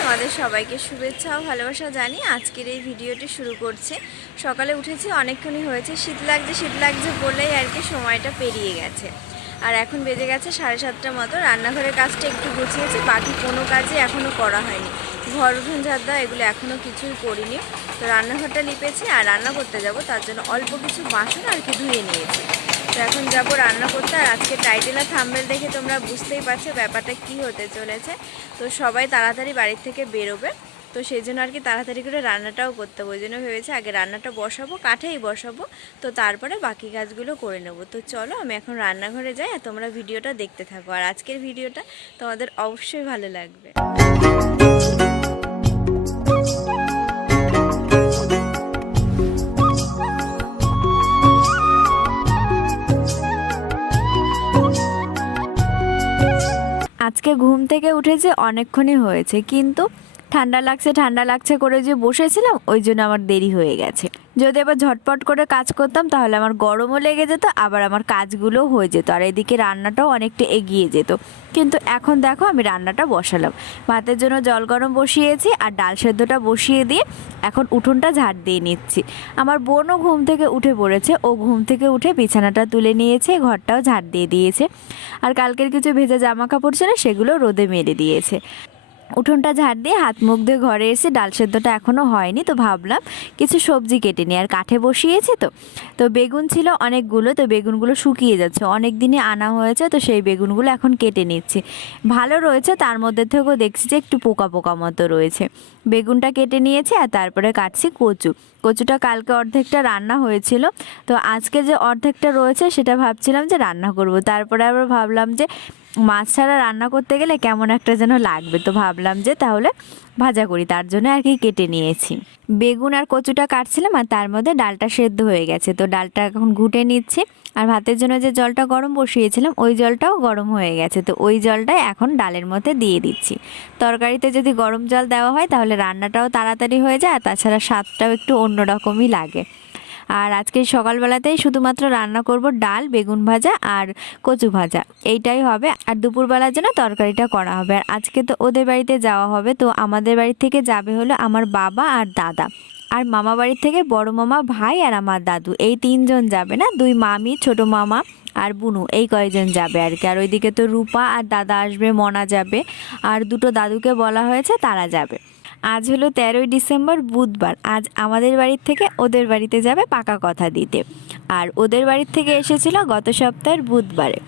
তোমাদের সবাইকে শুভেচ্ছা ও ভালোবাসা জানি আজকের এই ভিডিওটি শুরু করছে। সকালে উঠেছি, অনেকক্ষণই হয়েছে, শীত লাগছে শীত লাগছে বলেই আর কি সময়টা পেরিয়ে গেছে। আর এখন বেজে গেছে সাড়ে সাতটার মতো, রান্নাঘরের কাজটা একটু গুছিয়েছে, বাকি কোনো কাজই এখনও করা হয়নি। ঘর উঠোন দেওয়া এগুলো এখনও কিছুই করিনি। তো রান্নাঘরটা লিপেছি আর রান্না করতে যাব, তার জন্য অল্প কিছু বাসন আর কি ধুয়ে নিয়েছি। তো এখন যাব রান্না করতে আর আজকে টাইটেল আর থাম্বেল দেখে তোমরা বুঝতেই পারছ ব্যাপারটা কি হতে চলেছে। তো সবাই তাড়াতাড়ি বাড়ির থেকে বেরোবে, তো সেই জন্য আর কি তাড়াতাড়ি করে রান্নাটাও করতে হবে। ওই জন্য ভেবেছি আগে রান্নাটা বসাবো, কাঠেই বসাবো, তো তারপরে বাকি কাজগুলো করে নেব। তো চলো আমি এখন রান্নাঘরে যাই আর তোমরা ভিডিওটা দেখতে থাকো। আর আজকের ভিডিওটা তোমাদের অবশ্যই ভালো লাগবে। থেকে উঠেছে অনেকক্ষণই হয়েছে। কিন্তু ঠান্ডা লাগছে ঠান্ডা লাগছে করে যে বসেছিলাম, ওই জন্য আমার দেরি হয়ে গেছে। যদি আবার ঝটপট করে কাজ করতাম, তাহলে আমার গরমও লেগে যেত, আবার আমার কাজগুলোও হয়ে যেত, আর এদিকে রান্নাটাও অনেকটা এগিয়ে যেত। কিন্তু এখন দেখো, আমি রান্নাটা বসালাম। ভাতের জন্য জল গরম বসিয়েছি, আর ডাল সেদ্ধটা বসিয়ে দিয়ে এখন উঠোনটা ঝাড় দিয়ে নিচ্ছি। আমার বোনও ঘুম থেকে উঠে পড়েছে, ও ঘুম থেকে উঠে বিছানাটা তুলে নিয়েছে, ঘরটাও ঝাড় দিয়ে দিয়েছে। আর কালকের কিছু ভেজা জামা কাপড় ছিল, সেগুলো রোদে মেরে দিয়েছে। উঠোনটা ঝাড় দিয়ে হাত মুখ ধুয়ে ঘরে এসে ডাল সেদ্ধটা এখনও হয়নি, তো ভাবলাম কিছু সবজি কেটে নিই। আর কাঠে বসিয়েছি তো। তো বেগুন ছিল অনেকগুলো, তো বেগুনগুলো শুকিয়ে যাচ্ছে। অনেক দিনে আনা হয়েছে, তো সেই বেগুনগুলো এখন কেটে নিচ্ছি। ভালো রয়েছে, তার মধ্যে থেকেও দেখছি যে একটু পোকা পোকা মতো রয়েছে। বেগুনটা কেটে নিয়েছি আর তারপরে কাটছি কচু। কচুটা কালকে অর্ধেকটা রান্না হয়েছিল। তো আজকে যে অর্ধেকটা রয়েছে সেটা ভাবছিলাম যে রান্না করব। তারপরে আবার ভাবলাম যে মাছ ছাড়া রান্না করতে গেলে কেমন একটা যেন লাগবে। তো ভাবলাম যে তাহলে ভাজা করি, তার জন্য আর কি কেটে নিয়েছি। বেগুন আর কচুটা কাটছিলাম আর তার মধ্যে ডালটা সেদ্ধ হয়ে গেছে। তো ডালটা এখন ঘুটে নিচ্ছি আর ভাতের জন্য যে জলটা গরম বসিয়েছিলাম, ওই জলটাও গরম হয়ে গেছে। তো ওই জলটাই এখন ডালের মধ্যে দিয়ে দিচ্ছি। তরকারিতে যদি গরম জল দেওয়া হয়, তাহলে রান্নাটাও তাড়াতাড়ি হয়ে যায় আর তাছাড়া স্বাদটাও একটু অন্যরকমই লাগে। আর আজকে সকালবেলাতেই শুধুমাত্র রান্না করব ডাল, বেগুন ভাজা আর কচু ভাজা। এইটাই হবে। আর দুপুরবেলার জন্য তরকারিটা করা হবে। আর আজকে তো ওদের বাড়িতে যাওয়া হবে। তো আমাদের বাড়ি থেকে যাবে হলো আমার বাবা আর দাদা। আর মামা বাড়ির থেকে বড় মামা ভাই আর আমার দাদু। এই তিনজন যাবে না? দুই মামি, ছোট মামা আর বুনু। এই কয়েকজন যাবে আর কি। আর ওইদিকে তো রূপা আর দাদা আসবে, মনা যাবে। আর দুটো দাদুকে বলা হয়েছে, তারা যাবে। আজ হলো তেরোই ডিসেম্বর, বুধবার। আজ আমাদের বাড়ির থেকে ওদের বাড়িতে যাবে পাকা কথা দিতে। আর ওদের বাড়ির থেকে এসেছিল গত সপ্তাহের বুধবারে।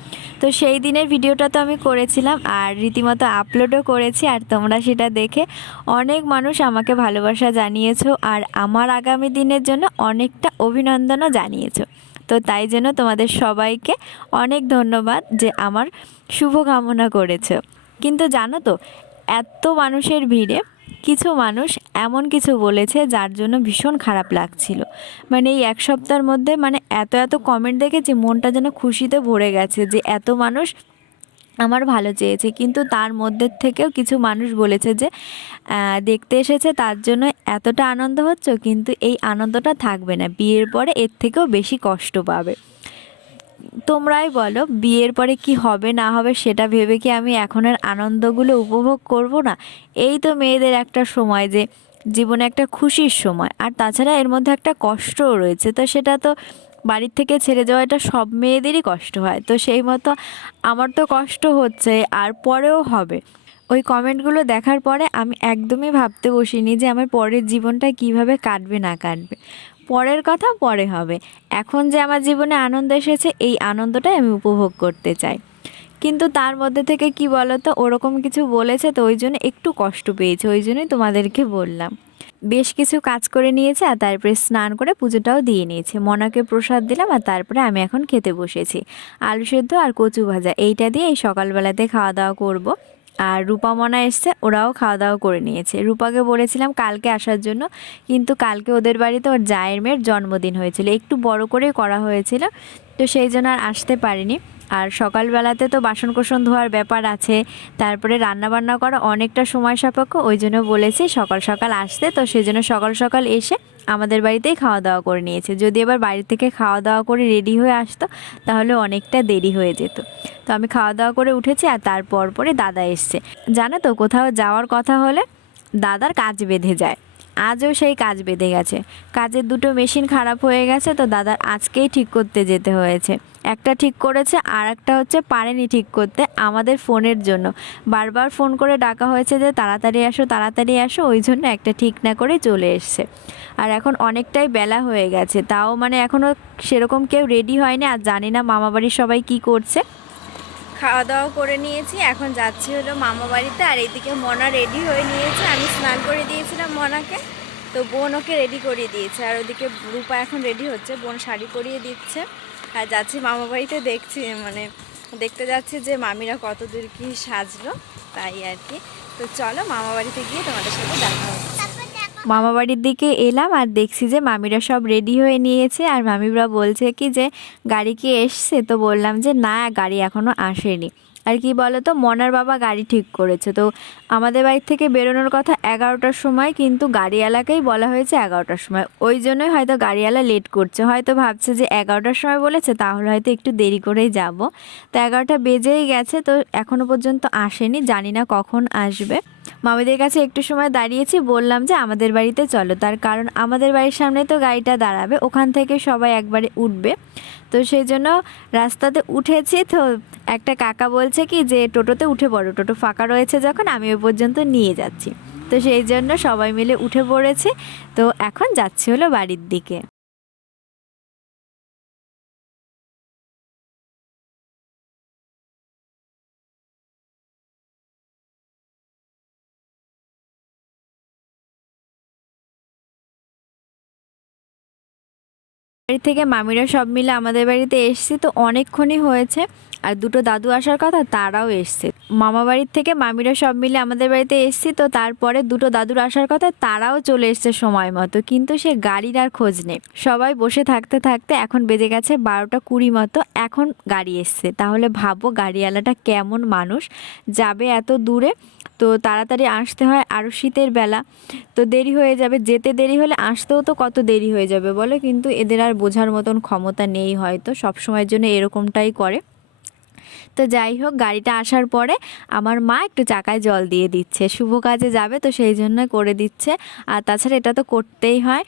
তো সেই দিনের ভিডিওটা তো আমি করেছিলাম আর রীতিমতো আপলোডও করেছি আর তোমরা সেটা দেখে অনেক মানুষ আমাকে ভালোবাসা জানিয়েছো আর আমার আগামী দিনের জন্য অনেকটা অভিনন্দনও জানিয়েছো। তো তাই জন্য তোমাদের সবাইকে অনেক ধন্যবাদ যে আমার শুভকামনা করেছ। কিন্তু জানো তো, এত মানুষের ভিড়ে কিছু মানুষ এমন কিছু বলেছে যার জন্য ভীষণ খারাপ লাগছিল। মানে এই এক সপ্তাহের মধ্যে মানে এত এত কমেন্ট দেখেছি, মনটা যেন খুশিতে ভরে গেছে যে এত মানুষ আমার ভালো চেয়েছে। কিন্তু তার মধ্যে থেকেও কিছু মানুষ বলেছে যে দেখতে এসেছে তার জন্য এতটা আনন্দ হচ্ছে, কিন্তু এই আনন্দটা থাকবে না। বিয়ের পরে এর থেকেও বেশি কষ্ট পাবে। তোমরাই বলো, বিয়ের পরে কি হবে, না হবে, সেটা ভেবে কি আমি এখনের আনন্দগুলো উপভোগ করব না? এই তো মেয়েদের একটা সময় যে জীবনে একটা খুশির সময়। আর তাছাড়া এর মধ্যে একটা কষ্টও রয়েছে। তো সেটা তো বাড়ির থেকে ছেড়ে যাওয়া এটা সব মেয়েদেরই কষ্ট হয়। তো সেই মতো আমার তো কষ্ট হচ্ছে, আর পরেও হবে। ওই কমেন্টগুলো দেখার পরে আমি একদমই ভাবতে বসিনি যে আমার পরের জীবনটা কীভাবে কাটবে, না কাটবে। পরের কথা পরে হবে। এখন যে আমার জীবনে আনন্দ এসেছে, এই আনন্দটাই আমি উপভোগ করতে চাই। কিন্তু তার মধ্যে থেকে কি বলতো, ওরকম কিছু বলেছে তো ওই জন্য একটু কষ্ট পেয়েছে, ওই জন্যই তোমাদেরকে বললাম। বেশ কিছু কাজ করে নিয়েছে আর তারপরে স্নান করে পুজোটাও দিয়ে নিয়েছে। মনাকে প্রসাদ দিলাম আর তারপরে আমি এখন খেতে বসেছি। আলু সেদ্ধ আর কচু ভাজা, এইটা দিয়ে এই সকালবেলাতে খাওয়া দাওয়া করব। আর রূপা, মনা এসছে, ওরাও খাওয়া দাওয়া করে নিয়েছে। রূপাকে বলেছিলাম কালকে আসার জন্য, কিন্তু কালকে ওদের বাড়িতে ওর জায়ের মেয়ের জন্মদিন হয়েছিল। একটু বড় করে করা হয়েছিল, তো সেই জন্য আর আসতে পারিনি। আর সকালবেলাতে তো বাসন কোসন ধোয়ার ব্যাপার আছে, তারপরে রান্না বান্না করা অনেকটা সময় সাপেক্ষ, ওই জন্য বলেছি সকাল সকাল আসতে, তো সেই জন্য সকাল সকাল এসে আমাদের বাড়িতেই খাওয়া দাওয়া করে নিয়েছে। যদি এবার বাড়ি থেকে খাওয়া দাওয়া করে রেডি হয়ে আসতো, তাহলে অনেকটা দেরি হয়ে যেত। তো আমি খাওয়া দাওয়া করে উঠেছি আর তারপর পরে দাদা এসছে। জানো তো, কোথাও যাওয়ার কথা হলে দাদার কাজ বেঁধে যায়। আজও সেই কাজ বেঁধে গেছে। কাজের দুটো মেশিন খারাপ হয়ে গেছে তো দাদার আজকেই ঠিক করতে যেতে হয়েছে। একটা ঠিক করেছে আর একটা হচ্ছে পারেনি ঠিক করতে আমাদের ফোনের জন্য। বারবার ফোন করে ডাকা হয়েছে যে তাড়াতাড়ি আসো তাড়াতাড়ি আসো, ওই জন্য একটা ঠিক না করে চলে এসছে। আর এখন অনেকটাই বেলা হয়ে গেছে। তাও মানে এখনও সেরকম কেউ রেডি হয়নি, আর জানি না মামাবাড়ির সবাই কি করছে। খাওয়া দাওয়া করে নিয়েছি। এখন যাচ্ছি হলো মামা বাড়িতে আর এইদিকে মনা রেডি হয়ে নিয়েছে। আমি স্নান করে দিয়েছিলাম মনাকে। তো বোন ওকে রেডি করিয়ে দিয়েছে। আর ওদিকে রূপা এখন রেডি হচ্ছে। বোন শাড়ি পরিয়ে দিচ্ছে। আর যাচ্ছি মামা বাড়িতে দেখছি মানে দেখতে যাচ্ছি যে মামিরা কত দূর কি সাজলো। তাই আর কি। তো চলো মামা বাড়িতে গিয়ে তোমাদের সাথে দেখা হচ্ছে মামা বাড়ির দিকে এলাম আর দেখছি যে মামিরা সব রেডি হয়ে নিয়েছে। আর মামিরা বলছে কি যে, গাড়ি কি এসছে? তো বললাম যে, না, গাড়ি এখনও আসেনি। আর কি বলো তো মনার বাবা গাড়ি ঠিক করেছে। তো আমাদের বাড়ি থেকে বেরোনোর কথা এগারোটার সময়, কিন্তু গাড়িওয়ালাকেই বলা হয়েছে এগারোটার সময়। ওই জন্যই হয়তো গাড়িওয়ালা লেট করছে। হয়তো ভাবছে যে এগারোটার সময় বলেছে, তাহলে হয়তো একটু দেরি করেই যাব। তো এগারোটা বেজেই গেছে, তো এখনও পর্যন্ত আসেনি। জানি না কখন আসবে। মামিদের কাছে একটু সময় দাঁড়িয়েছি, বললাম যে আমাদের বাড়িতে চলো। তার কারণ আমাদের বাড়ির সামনে তো গাড়িটা দাঁড়াবে, ওখান থেকে সবাই একবারে উঠবে। তো সেই জন্য রাস্তাতে উঠেছি তো একটা কাকা বলছে কি যে, টোটোতে উঠে পড়ো, টোটো ফাঁকা রয়েছে যখন, আমি ওই পর্যন্ত নিয়ে যাচ্ছি। তো সেই জন্য সবাই মিলে উঠে পড়েছি। তো এখন যাচ্ছি হলো বাড়ির দিকে। বাড়ি থেকে মামিরা সব মিলে আমাদের বাড়িতে এসছি তো অনেকক্ষণই হয়েছে। আর দুটো দাদু আসার কথা, তারাও এসছে। মামা বাড়ির থেকে মামিরা সব মিলে আমাদের বাড়িতে এসছি, তো তারপরে দুটো দাদুর আসার কথা, তারাও চলে এসছে সময় মতো। কিন্তু সে গাড়ির আর খোঁজ নেই। সবাই বসে থাকতে থাকতে এখন বেজে গেছে বারোটা কুড়ি মতো, এখন গাড়ি এসছে। তাহলে ভাবো গাড়িওয়ালাটা কেমন মানুষ, যাবে এত দূরে, তো তাড়াতাড়ি আসতে হয় আরও শীতের বেলা। তো দেরি হয়ে যাবে, যেতে দেরি হলে আসতেও তো কত দেরি হয়ে যাবে বলো? কিন্তু এদের আর বোঝার মতন ক্ষমতা নেই হয়তো সব সময়ের জন্য এরকমটাই করে। তো যাই হোক, গাড়িটা আসার পরে আমার মা একটু চাকায় জল দিয়ে দিচ্ছে। শুভ কাজে যাবে তো সেই জন্য করে দিচ্ছে। আর তাছাড়া এটা তো করতেই হয়।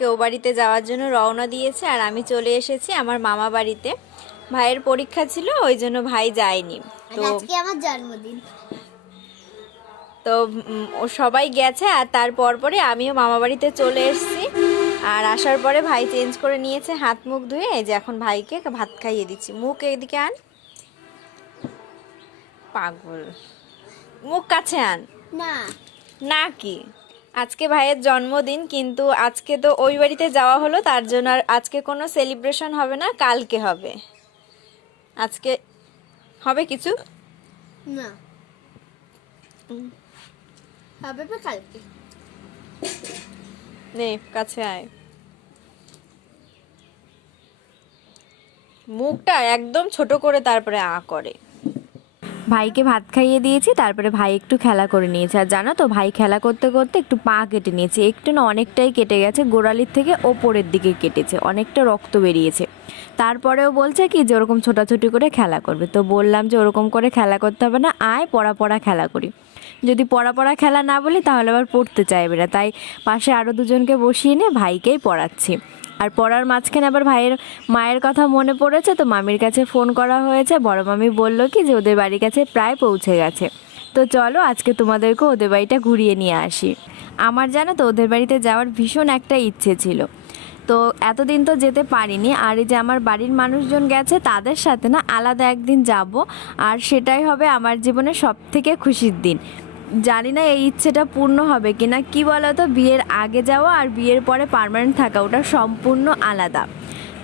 কেউ বাড়িতে যাওয়ার জন্য রওনা দিয়েছে আর আমি চলে এসেছি আমার মামা বাড়িতে। ভাইয়ের পরীক্ষা ছিল ওই জন্য ভাই যায়নি। তো আজকে আমার জন্মদিন। তো সবাই গেছে আর তারপর পরে আমিও মামা বাড়িতে চলে এসেছি। আর আসার পরে ভাই চেঞ্জ করে নিয়েছে হাত মুখ ধুয়ে এই যে এখন ভাইকে ভাত খাইয়ে দিচ্ছি। মুখ এদিকে আন। পাগল। মুখ কাছে আন। না। না কি? আজকে ভাইয়ের জন্মদিন কিন্তু আজকে তো ওই বাড়িতে যাওয়া হলো তার জন্য আর আজকে কোনো সেলিব্রেশন হবে না কালকে হবে। আজকে হবে কিছু? না। হবে তো কালকে? নে কাছে আয়। মুখটা একদম ছোট করে তারপরে আ করে। ভাইকে ভাত খাইয়ে দিয়েছি, তারপরে ভাই একটু খেলা করে নিয়েছে। আর জানো তো, ভাই খেলা করতে করতে একটু পা কেটে নিয়েছে। একটু না অনেকটাই কেটে গেছে, গোড়ালির থেকে ওপরের দিকে কেটেছে, অনেকটা রক্ত বেরিয়েছে। তারপরেও বলছে কি যে ওরকম ছোটাছুটি করে খেলা করবে। তো বললাম যে ওরকম করে খেলা করতে হবে না, আয় পড়া পড়া খেলা করি। যদি পড়া পড়া খেলা না বলি তাহলে আবার পড়তে চাইবে না। তাই পাশে আরও দুজনকে বসিয়ে নিয়ে ভাইকেই পড়াচ্ছি। আর পড়ার মাঝখানে আবার ভাইয়ের মায়ের কথা মনে পড়েছে তো মামির কাছে ফোন করা হয়েছে। বড় মামি বলল কি যে ওদের বাড়ির কাছে প্রায় পৌঁছে গেছে। তো চলো আজকে তোমাদেরকে ওদের বাড়িটা ঘুরিয়ে নিয়ে আসি। আমার জানো তো ওদের বাড়িতে যাওয়ার ভীষণ একটা ইচ্ছে ছিল। তো এতদিন তো যেতে পারিনি, আর এই যে আমার বাড়ির মানুষজন গেছে তাদের সাথে না আলাদা একদিন যাব, আর সেটাই হবে আমার জীবনের সব থেকে খুশির দিন। জানি না এই ইচ্ছেটা পূর্ণ হবে কিনা। কি বলতো? বিয়ের আগে যাওয়া আর বিয়ের পরে পারমানেন্ট থাকা, ওটা সম্পূর্ণ আলাদা।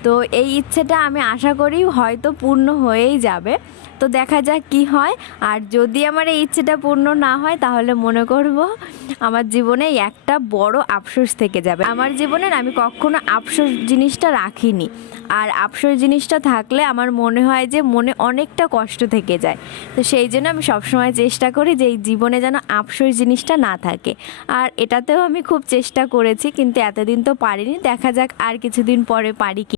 তো এই ইচ্ছেটা আমি আশা করি হয়তো পূর্ণ হয়েই যাবে। তো দেখা যাক কি হয়। আর যদি আমার এই ইচ্ছেটা পূর্ণ না হয়, তাহলে মনে করব আমার জীবনে একটা বড় আফসোস থেকে যাবে। আমার জীবনের আমি কখনো আফসোস জিনিসটা রাখিনি। আর আফসোস জিনিসটা থাকলে আমার মনে হয় যে মনে অনেকটা কষ্ট থেকে যায়। তো সেই জন্য আমি সবসময় চেষ্টা করি যে এই জীবনে যেন আফসোস জিনিসটা না থাকে। আর এটাতেও আমি খুব চেষ্টা করেছি, কিন্তু এতদিন তো পারিনি। দেখা যাক আর কিছুদিন পরে পারি কি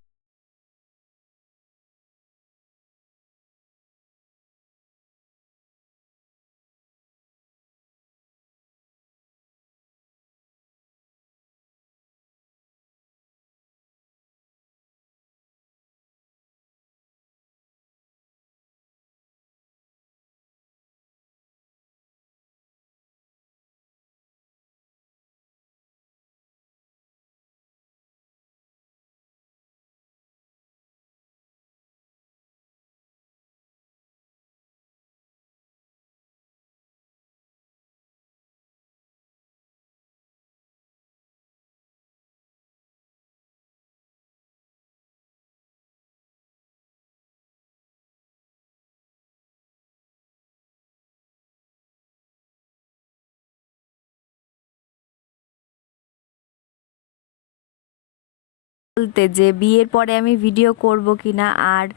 বলতে যে বিয়ের পরে আমি ভিডিও করব কি না আর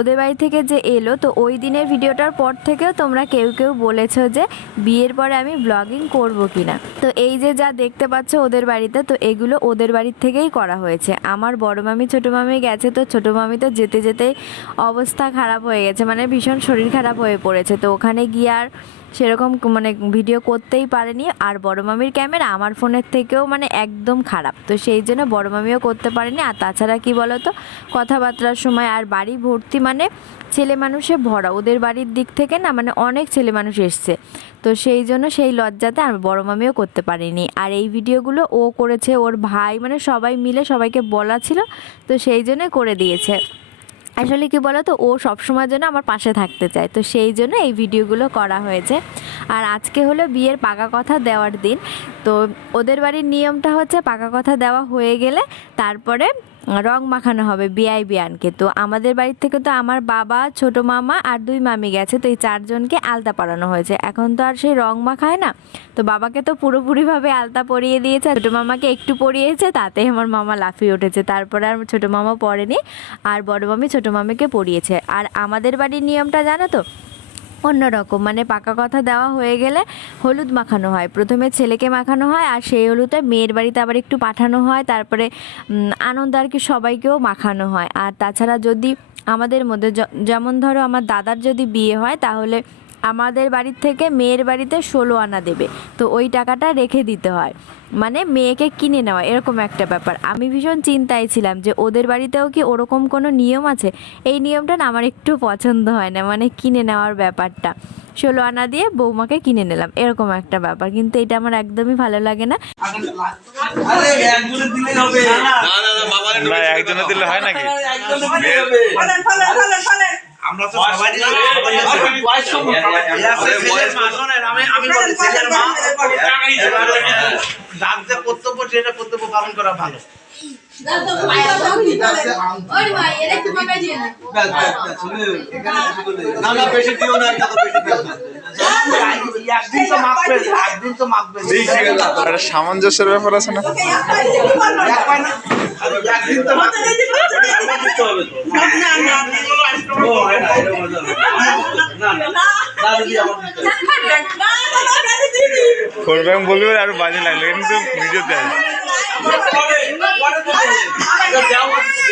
ওদের বাড়ি থেকে যে এলো, তো ওই দিনের ভিডিওটার পর থেকেও তোমরা কেউ কেউ বলেছ যে বিয়ের পরে আমি ব্লগিং করব কি না তো এই যে যা দেখতে পাচ্ছ ওদের বাড়িতে, তো এগুলো ওদের বাড়ির থেকেই করা হয়েছে। আমার বড় মামি, ছোটো মামি গেছে, তো ছোটো মামি তো যেতে যেতেই অবস্থা খারাপ হয়ে গেছে মানে ভীষণ শরীর খারাপ হয়ে পড়েছে। তো ওখানে গিয়ে আর সেরকম মানে ভিডিও করতেই পারেনি। আর বড় মামির ক্যামেরা আমার ফোনের থেকেও মানে একদম খারাপ। তো সেই জন্য বড় মামিও করতে পারেনি। আর তাছাড়া কি বলো তো কথাবার্তার সময় আর বাড়ি ভর্তি মানে ছেলে মানুষে ভরা। ওদের বাড়ির দিক থেকে না মানে অনেক ছেলে মানুষ এসছে। তো সেই জন্য সেই লজ্জাতে আর বড় মামিও করতে পারিনি। আর এই ভিডিওগুলো ও করেছে। ওর ভাই মানে সবাই মিলে সবাইকে বলা ছিল। তো সেই জন্য করে দিয়েছে। আসলে কি বলো তো ও সবসময় জন্য আমার পাশে থাকতে চায়। তো সেই জন্য এই ভিডিওগুলো করা হয়েছে। আর আজকে হলো বিয়ের পাকা কথা দেওয়ার দিন। তো ওদের বাড়ির নিয়মটা হচ্ছে পাকা কথা দেওয়া হয়ে গেলে তারপরে রং মাখানো হবে বিআই বিয়ানকে তো আমাদের বাড়ির থেকে তো আমার বাবা, ছোট মামা আর দুই মামি গেছে, তো এই চারজনকে আলতা পরানো হয়েছে। এখন তো আর সেই রং মাখায় না। তো বাবাকে তো পুরোপুরিভাবে আলতা পরিয়ে দিয়েছে। ছোটো মামাকে একটু পরিয়েছে, তাতে আমার মামা লাফিয়ে উঠেছে। তারপরে আর ছোটো মামা পড়েনি আর বড় মামি ছোটো মামিকে পরিয়েছে। আর আমাদের বাড়ির নিয়মটা জানো তো? অন্যরকম মানে পাকা কথা দেওয়া হয়ে গেলে হলুদ মাখানো হয়। প্রথমে ছেলেকে মাখানো হয় আর সেই হলুদে মেয়ের বাড়িতে আবার একটু পাঠানো হয়। তারপরে আনন্দ আর কি সবাইকেও মাখানো হয়। আর তাছাড়া যদি আমাদের মধ্যে যেমন ধরো আমার দাদার যদি বিয়ে হয়, তাহলে আমাদের বাড়ির থেকে মেয়ের বাড়িতে ষোলো আনা দেবে। তো ওই টাকাটা রেখে দিতে হয়। মানে মেয়েকে কিনে নেওয়া এরকম একটা ব্যাপার। আমি ভীষণ চিন্তায় ছিলাম যে ওদের বাড়িতেও কি ওরকম কোনো নিয়ম আছে? এই নিয়মটা না আমার একটু পছন্দ হয় না মানে কিনে নেওয়ার ব্যাপারটা। ষোলো আনা দিয়ে বৌমাকে কিনে নিলাম এরকম একটা ব্যাপার। কিন্তু এটা আমার একদমই ভালো লাগে না। আরে একজনের দিলেই হবে। না না না বাবার না একজনে দিলে হয় নাকি? আমরা তো সবাই আমি কর্তব্য সেটা কর্তব্য পালন করা ভালো। সামঞ্জস্যের ব্যাপার আছে না হয়। করবে বলবে আর বাজে লাগল কিন্তু ভিডিও দেয় পরে, পরে দিতে হবে। এটা দেওয়া দেবে।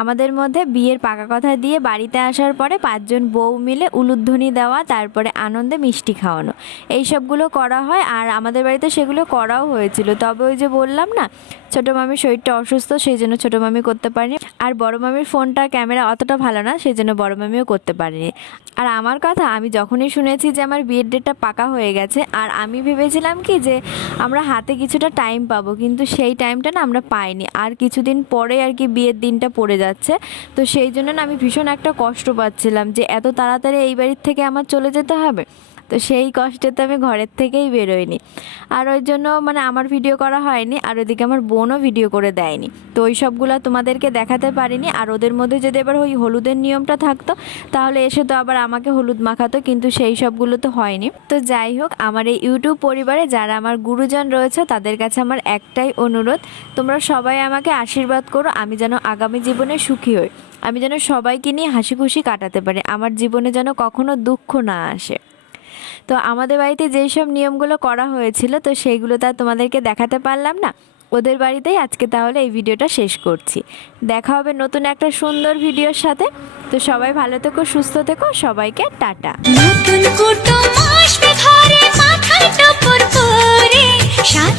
আমাদের মধ্যে বিয়ের পাকা কথা দিয়ে বাড়িতে আসার পরে পাঁচজন বউ মিলে উলুধ্বনি দেওয়া, তারপরে আনন্দে মিষ্টি খাওয়ানো। এই সবগুলো করা হয় আর আমাদের বাড়িতে সেগুলো করাও হয়েছিল। তবে ওই যে বললাম না, ছোটো মামির শরীরটা অসুস্থ, সেই জন্য ছোটো মামি করতে পারেনি। আর বড় মামির ফোনটা, ক্যামেরা অতটা ভালো না, সেই জন্য বড় মামিও করতে পারেনি। আর আমার কথা, আমি যখনই শুনেছি যে আমার বিয়ের ডেটটা পাকা হয়ে গেছে, আর আমি ভেবেছিলাম কি যে আমরা হাতে কিছুটা টাইম পাবো, কিন্তু সেই টাইমটা না আমরা পাইনি। আর কিছুদিন পরে আর কি বিয়ের দিনটা পড়ে যাচ্ছে। তো সেই জন্য না আমি ভীষণ একটা কষ্ট পাচ্ছিলাম যে এত তাড়াতাড়ি এই বাড়ির থেকে আমার চলে যেতে হবে। তো সেই কষ্টে তো আমি ঘরের থেকেই বেরোইনি আর ওই জন্য মানে আমার ভিডিও করা হয়নি, আর ওদিকে আমার বোনও ভিডিও করে দেয়নি। তো ওই সবগুলো তোমাদেরকে দেখাতে পারিনি, আর ওদের মধ্যে যদি এবার ওই হলুদের নিয়মটা থাকতো, তাহলে এসে তো আবার আমাকে হলুদ মাখাতো, কিন্তু সেই সবগুলো তো হয়নি। তো যাই হোক, আমার এই ইউটিউব পরিবারে যারা আমার গুরুজন রয়েছে, তাদের কাছে আমার একটাই অনুরোধ, তোমরা সবাই আমাকে আশীর্বাদ করো, আমি যেন আগামী জীবনে সুখী হই। আমি যেন সবাইকে নিয়ে হাসি খুশি কাটাতে পারি, আমার জীবনে যেন কখনো দুঃখ না আসে। তো আমাদের বাড়িতে যেই সব নিয়মগুলো করা হয়েছিল, তো সেইগুলো তো আর তোমাদেরকে দেখাতে পারলাম না। ওদের বাড়িতেই আজকে তাহলে এই ভিডিওটা শেষ করছি। দেখা হবে নতুন একটা সুন্দর ভিডিওর সাথে। তো সবাই ভালো থেকো, সুস্থ থেকো, সবাইকে টাটা। সাত